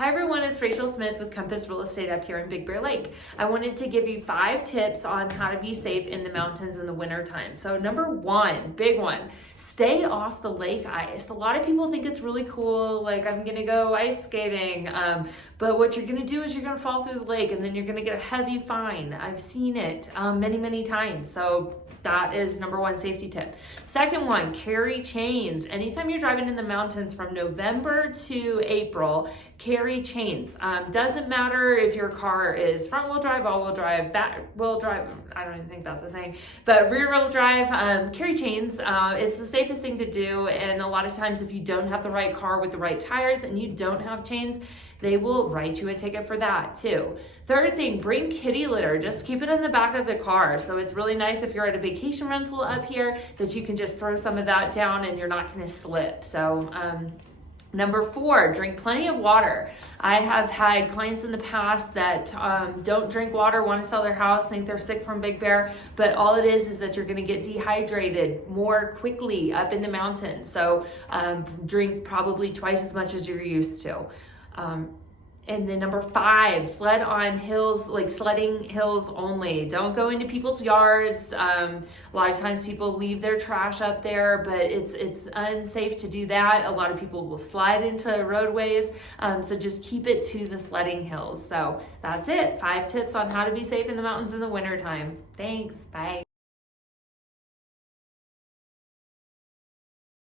Hi everyone, it's Rachel Smith with Compass Real Estate up here in Big Bear Lake. I wanted to give you 5 tips on how to be safe in the mountains in the winter time. So number 1, big one, stay off the lake ice. A lot of people think it's really cool, like I'm gonna go ice skating, but what you're gonna do is you're gonna fall through the lake and then you're gonna get a heavy fine. I've seen it many times. So that is number 1 safety tip. Second one, carry chains. Anytime you're driving in the mountains from November to April, carry chains. Doesn't matter if your car is front wheel drive, all wheel drive, back wheel drive, I don't even think that's a thing, but rear wheel drive, carry chains. It's the safest thing to do, and a lot of times if you don't have the right car with the right tires and you don't have chains, they will write you a ticket for that too. Third thing, bring kitty litter. Just keep it in the back of the car. So it's really nice if you're at a vacation rental up here that you can just throw some of that down and you're not gonna slip. So number 4, drink plenty of water. I have had clients in the past that don't drink water, want to sell their house, think they're sick from Big Bear, but all it is that you're going to get dehydrated more quickly up in the mountains. So drink probably twice as much as you're used to. And then number 5, sled on hills, like sledding hills only. Don't go into people's yards. A lot of times people leave their trash up there, but it's unsafe to do that. A lot of people will slide into roadways. So just keep it to the sledding hills. So that's it. 5 tips on how to be safe in the mountains in the wintertime. Thanks. Bye.